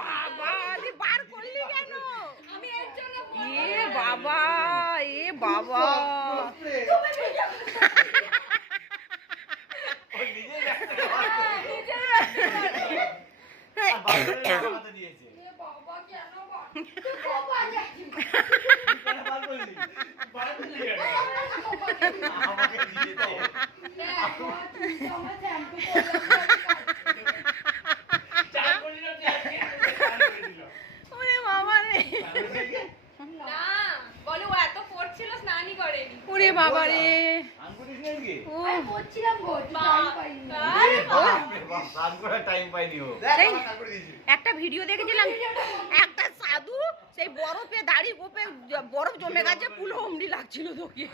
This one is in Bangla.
বাবা তুই বার করলি কেন? এ বাবা এ বাবা বাবা রে একটা ভিডিও দেখেছিলাম, একটা সাধু সেই বরফে দাড়ি গোপে বরফ জমে গেছে, পুরো অমনি লাগছিল তোকে।